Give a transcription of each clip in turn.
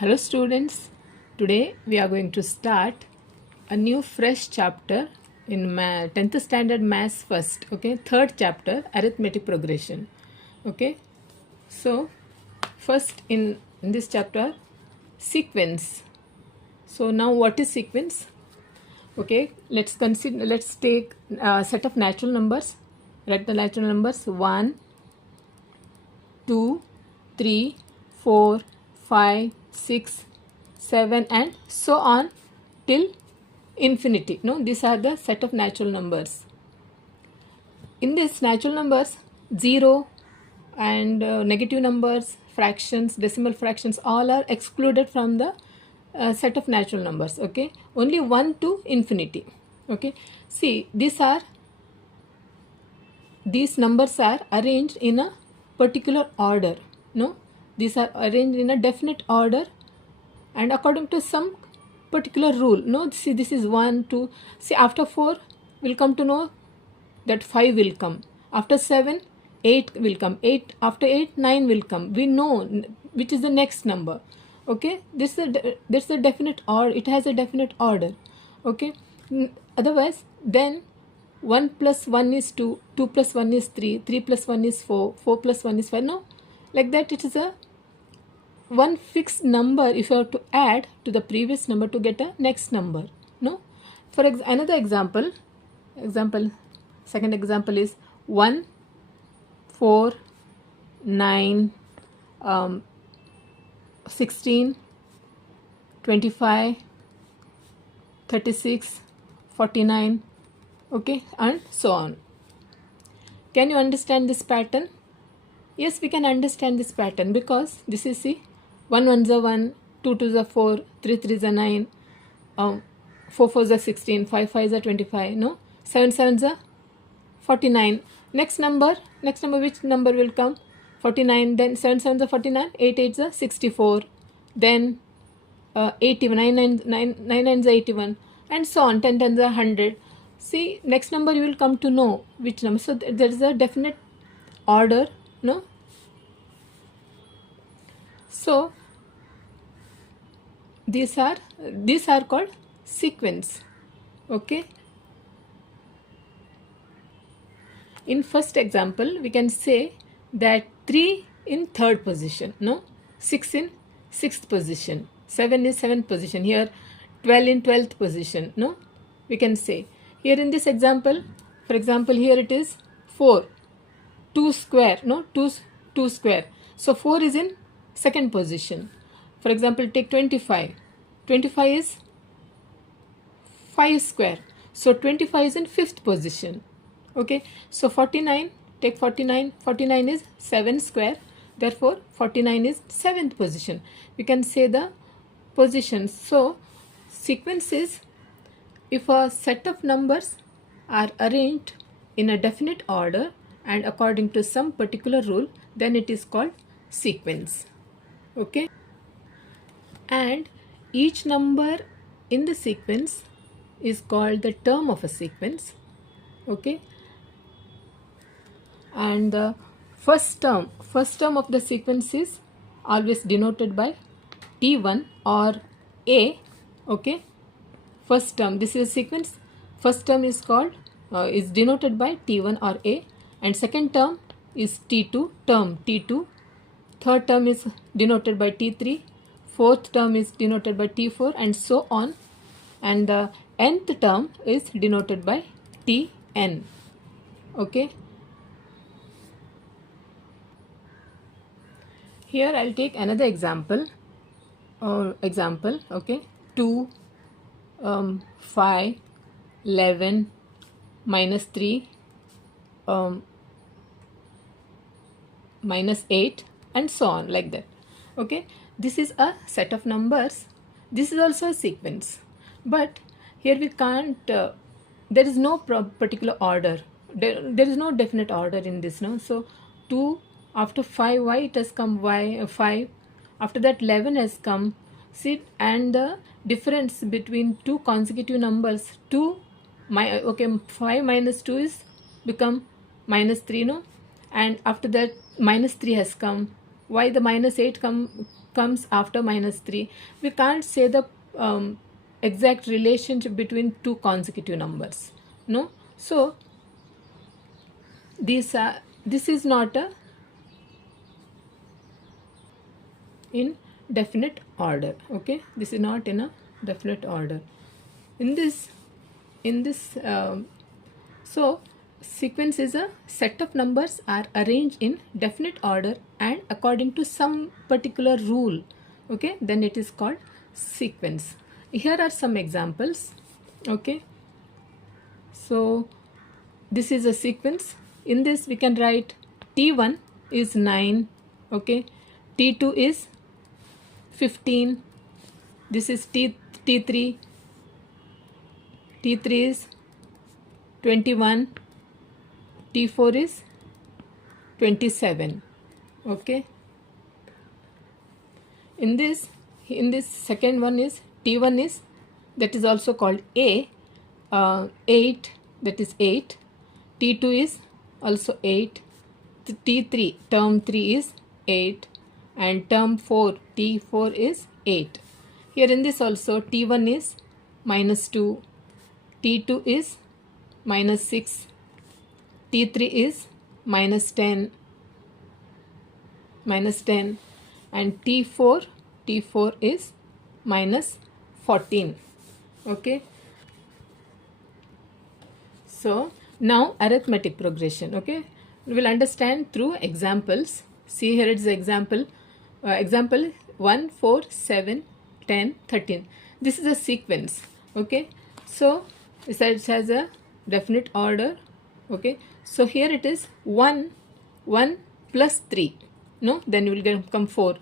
Hello students, today we are going to start a new fresh chapter in 10th standard maths first, okay, third chapter arithmetic progression, okay. So first in this chapter sequence. So now what is sequence? Okay, let's take a set of natural numbers. Write the natural numbers 1, 2, 3, 4, 5, 6, 7 and so on till infinity. No, these are the set of natural numbers. In this natural numbers, 0 and negative numbers, fractions, decimal fractions, all are excluded from the set of natural numbers. Okay, only 1 to infinity. Okay, see, these numbers are arranged in a particular order. No, these are arranged in a definite order and according to some particular rule. No, see, this is 1 2. See, after 4 we'll come to know that 5 will come. After 7 8 will come. 8 after 8 9 will come. We know which is the next number. Okay, this is a definite order. It has a definite order. Okay, otherwise then 1 plus 1 is 2, 2 plus 1 is 3, 3 plus 1 is 4, 4 plus 1 is 5. No, like that it is a one fixed number if you have to add to the previous number to get a next number. No, for another example, second example is 1 4 9 16 25 36 49, okay, and so on. Can you understand this pattern? Yes, we can understand this pattern because this is, see, 1 1s are 1, 2 2s are 4, 3 3s are 9, 4 4s are 16, 5 5s are 25, no, 7 7s are 49. Next number, which number will come? 49, then 7 7s are 49, 8 8s are 64, then 81, 9 9s are 81, and so on, 10 10s are 100. See, next number you will come to know which number. So there is a definite order, no? So these are called sequence. Okay, in first example we can say that 3 in third position, no, 6 in sixth position, 7 is seventh position, here 12 in 12th position. No, we can say here in this example, for example, here it is 4 2 square, no, 2 square, so 4 is in second position. For example, take 25 is 5 square, so 25 is in fifth position. Okay, so 49, take 49 is 7 square, therefore 49 is seventh position. We can say the positions. So sequence is if a set of numbers are arranged in a definite order and according to some particular rule, then it is called sequence. Okay, and each number in the sequence is called the term of a sequence. Okay, and the first term of the sequence is always denoted by T1 or A. Okay, first term, this is a sequence, first term is called is denoted by T1 or A, and second term is T2, term T2, third term is denoted by T3, fourth term is denoted by T4, and so on, and the nth term is denoted by Tn. Okay, here I'll take another example. Okay, 2 5 11 minus 3 minus 8 and so on, like that. Okay, this is a set of numbers. This is also a sequence, but here we can't there is no particular order. There is no definite order in this, no. So 2 after 5, why it has come, y 5, after that 11 has come. See, and the difference between two consecutive numbers, 5 minus 2 is become minus 3, no, and after that minus 3 has come. Why the minus 8 come comes after -3, we can't say the exact relationship between two consecutive numbers. No, so this is not a in definite order. Okay, this is not in a definite order. In this so sequence is a set of numbers are arranged in definite order and according to some particular rule. Okay, then it is called sequence. Here are some examples. Okay, so this is a sequence. In this we can write T1 is 9. Okay, T2 is 15. This is T3. T3 is 21. T4 is 27. Okay, in this second one is T1 is, that is also called A, 8, that is 8. T2 is also 8. T3 term 3 is 8 and term 4 T4 is 8. Here in this also T1 is -2, T2 is -6, T3 is -10, and T4 is -14. Okay, so now arithmetic progression. Okay, we will understand through examples. See, here it is example. Example 1, 4, 7, 10, 13. This is a sequence. Okay, so it has a definite order. Okay, so here it is 1 plus 3. No, then you will come 4.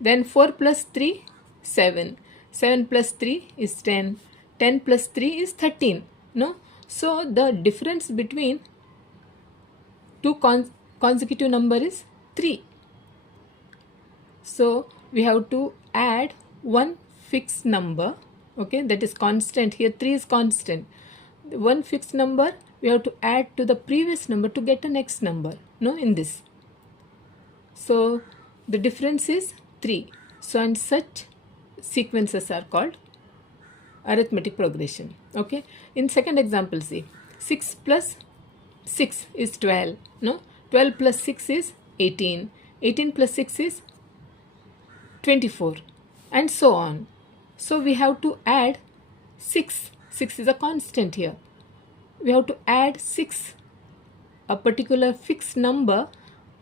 Then 4 plus 3, 7. 7 plus 3 is 10. 10 plus 3 is 13. No, so the difference between two consecutive number is 3. So we have to add one fixed number. Okay, that is constant. Here 3 is constant. One fixed number we have to add to the previous number to get the next number. No, in this. So the difference is 3. So and such sequences are called arithmetic progression. Okay, in second example, see, 6 plus 6 is 12. No, 12 plus 6 is 18. 18 plus 6 is 24, and so on. So we have to add 6. 6 is a constant here. We have to add 6, a particular fixed number,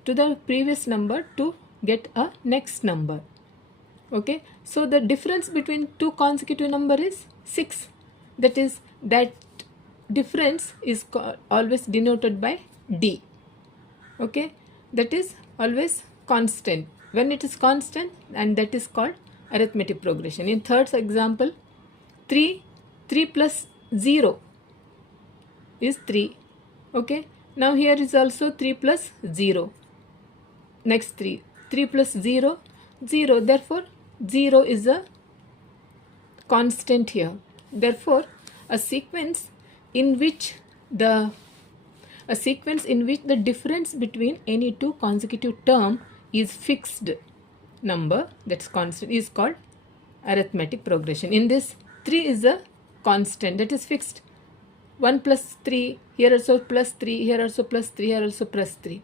to the previous number to get a next number. Okay, so the difference between two consecutive number is 6. That is, that difference is always denoted by D. Okay, that is always constant. When it is constant, and that is called arithmetic progression. In third example, 3 plus 0 is 3. Okay, now here is also 3 plus 0. Next 3 plus 0, 0. Therefore 0 is a constant here. Therefore a sequence in which the difference between any two consecutive term is fixed number, that's constant, is called arithmetic progression. In this, 3 is a constant, that is fixed. 1 plus 3, here also plus 3, here also plus 3, here also plus 3.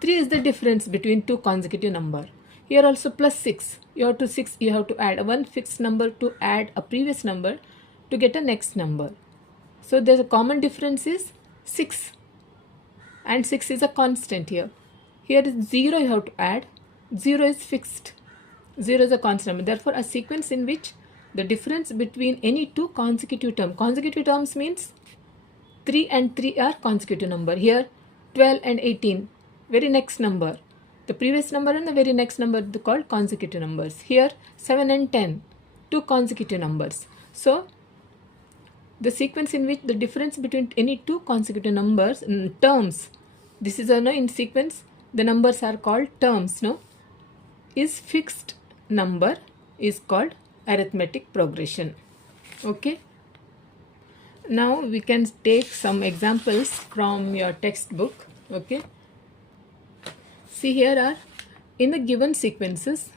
3 is the difference between two consecutive number. Here also plus 6. You have to add one fixed number to add a previous number to get a next number. So there's a common difference is 6, and 6 is a constant here. Here is 0 you have to add. 0 is fixed. 0 is a constant number. Therefore a sequence in which the difference between any two consecutive terms means 3 and 3 are consecutive number. Here 12 and 18, very next number. The previous number and the very next number are called consecutive numbers. Here 7 and 10, two consecutive numbers. So the sequence in which the difference between any two consecutive numbers terms, this is in sequence, the numbers are called terms, no, is fixed number, is called arithmetic progression. Okay, now we can take some examples from your textbook. Okay, see, here are, in the given sequences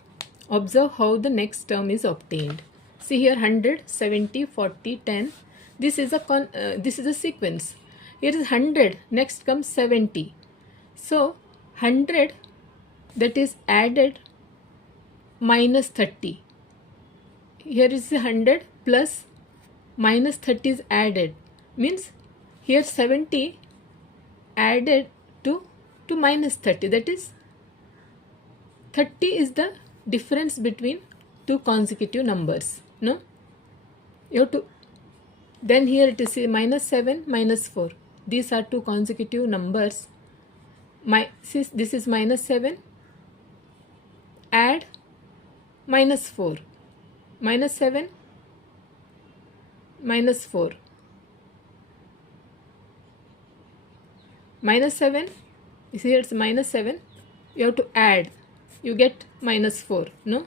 Observe how the next term is obtained. See here 100, 70, 40, 10. This is a sequence. Here is 100, next comes 70. So 100, that is added minus 30. Here is 100 plus minus 30 is added. Means here 70 added to minus 30. That is 30 is the difference between two consecutive numbers. No? You have to, then here it is minus 7, minus 4. These are two consecutive numbers. This is minus 7. Add minus 4. Minus 7, minus 4. Minus 7, here it's minus 7. You have to add. You get minus 4. No?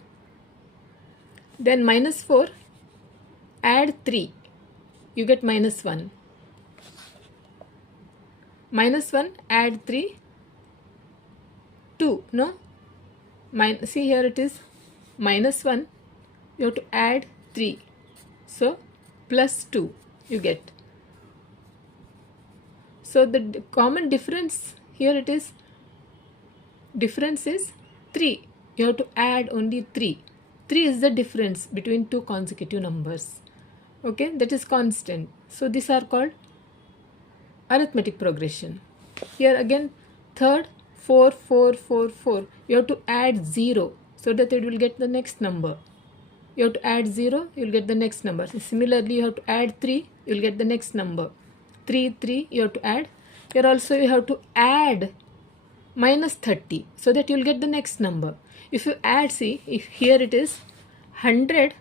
Then minus 4, add 3. You get minus 1. Minus 1, add 3, 2. No? See here it is minus 1. You have to add 3. So plus 2 you get. So the common difference here it is, difference is 3. You have to add only 3. 3 is the difference between two consecutive numbers. Okay, that is constant. So these are called arithmetic progression. Here again third 4, 4, 4, 4. You have to add 0 so that it will get the next number. You have to add 0, you will get the next number. Similarly, you have to add 3, you will get the next number. 3, 3, you have to add. Here also you have to add minus 30 so that you will get the next number. If you add, see, if here it is 100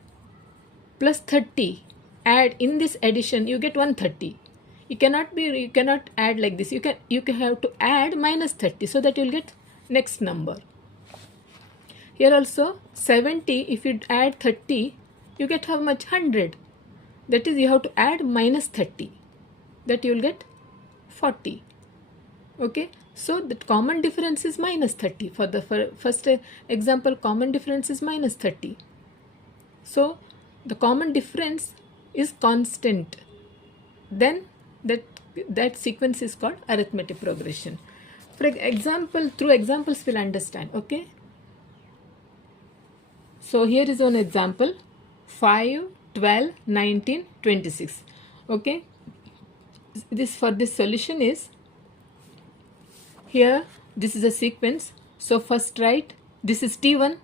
plus 30, add in this addition, you get 130. You cannot add like this. You can have to add minus 30 so that you will get next number. Here also 70, if you add 30, you get how much? 100. That is, you have to add minus 30. That you will get 40. Okay. So the common difference is minus 30. For the first example, common difference is minus 30. So the common difference is constant. Then that sequence is called arithmetic progression. For example, through examples we'll understand. Okay. So here is one example, 5, 12, 19, 26. Okay. For this solution is, here this is a sequence. So first write, this is T1.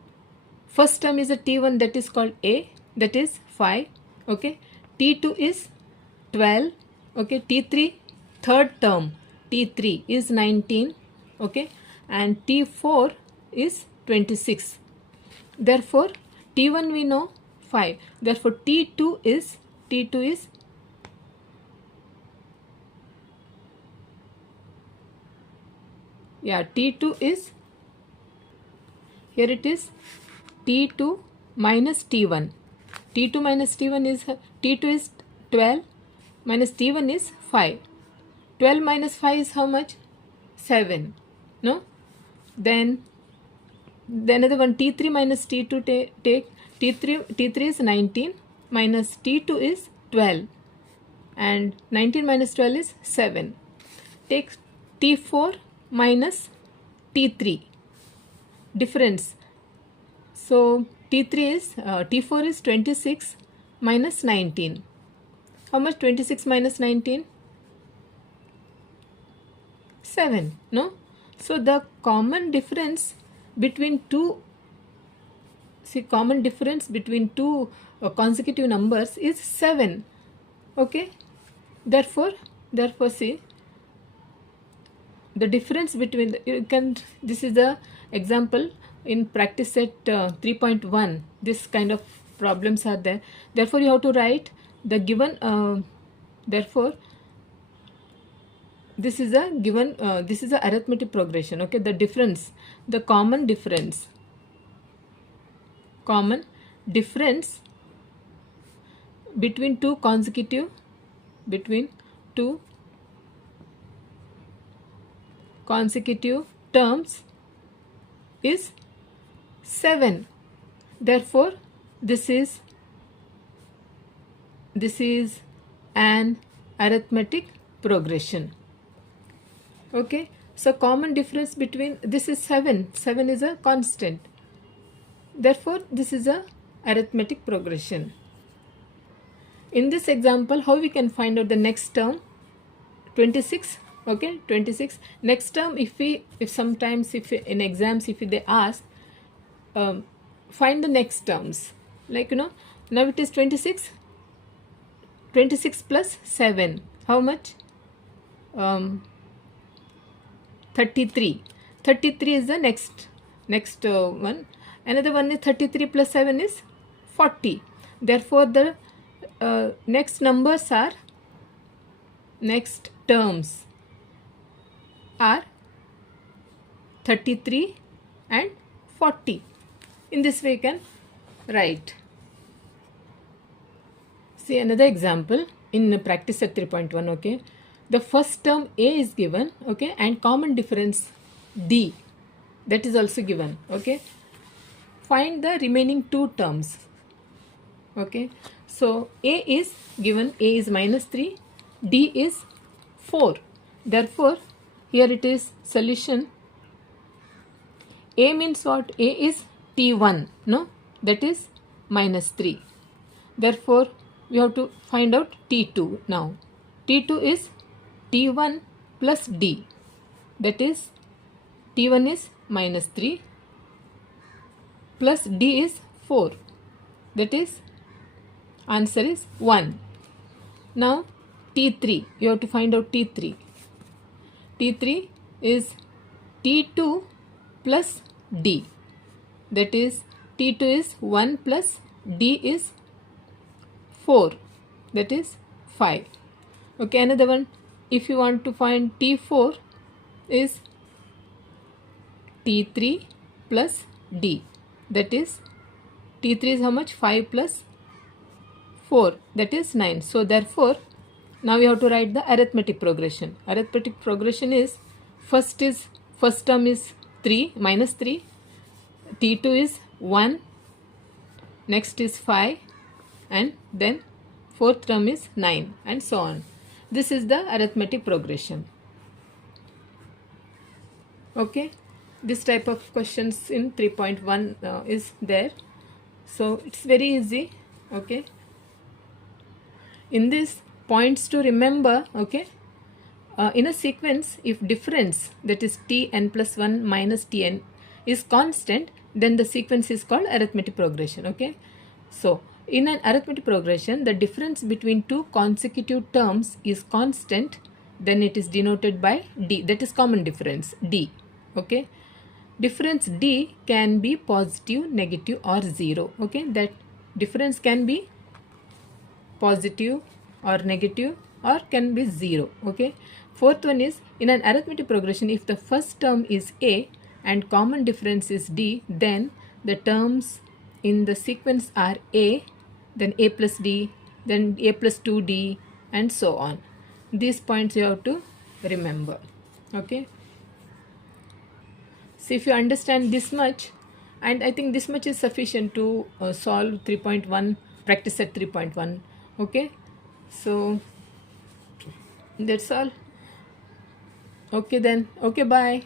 First term is a T1, that is called A, that is 5. Okay. T2 is 12. Okay. T3, third term, T3 is 19. Okay. And T4 is 26. Therefore T1 we know 5. Therefore T2 is T2 is, here it is T2 minus T1. T2 minus T1 is, T2 is 12 minus T1 is 5. 12 minus 5 is how much? 7. No? Then another one, T3 minus T2 take T3 is 19 minus T2 is 12 and 19 minus 12 is 7. Take T4 minus T3 difference. So T3 is T4 is 26 minus 19. How much? 26 minus 19? 7. No? So the common difference between two consecutive numbers is 7. Okay. Therefore see, the difference between this is the example in practice set 3.1. This kind of problems are there. Therefore you have to write the given. Therefore this is a given. This is a arithmetic progression. Okay. The difference, the common difference between two consecutive terms is 7. Therefore this is an arithmetic progression. Okay, so common difference between this is 7 is a constant, therefore this is a arithmetic progression. In this example, how we can find out the next term? 26. Okay, 26. Next term, if sometimes in exams if they ask find the next terms, like now it is 26. 26 plus 7, how much? 33. 33 is the next one. Another one is 33 plus 7 is 40. Therefore the next terms are 33 and 40. In this way you can write. See another example in practice set 3.1. okay, the first term a is given, okay, and common difference d, that is also given. Okay, find the remaining two terms. Okay, so a is given, a is -3, d is 4. Therefore here it is solution. A means what? A is t1, no, that is -3. Therefore we have to find out t2 now. T2 is t1 plus d, that is t1 is -3 plus d is 4, that is answer is 1. Now t3, you have to find out t3. T3 is t2 plus d, that is t2 is 1 plus d is 4, that is 5. Okay, another one, if you want to find t4 is t3 plus d, that is t3 is how much? 5 plus 4, that is 9. So therefore now we have to write the arithmetic progression. Arithmetic progression is first term is 3 -3, t2 is 1, next is 5, and then fourth term is 9, and so on. This is the arithmetic progression. Okay, this type of questions in 3.1 is there, so it's very easy. Okay, in this points to remember. Okay, in a sequence, if difference, that is tn plus 1 minus tn, is constant, then the sequence is called arithmetic progression. Okay, so in an arithmetic progression, the difference between two consecutive terms is constant, then it is denoted by d, that is common difference, d. Okay, difference d can be positive, negative or 0. Okay, that difference can be positive or negative or can be 0. Okay, fourth one is in an arithmetic progression, if the first term is a and common difference is d, then the terms in the sequence are a, then a plus d, then a plus 2d, and so on. These points you have to remember. Okay, so if you understand this much, and I think this much is sufficient to solve 3.1 practice set 3.1. Okay, so that's all. Okay then, okay, bye.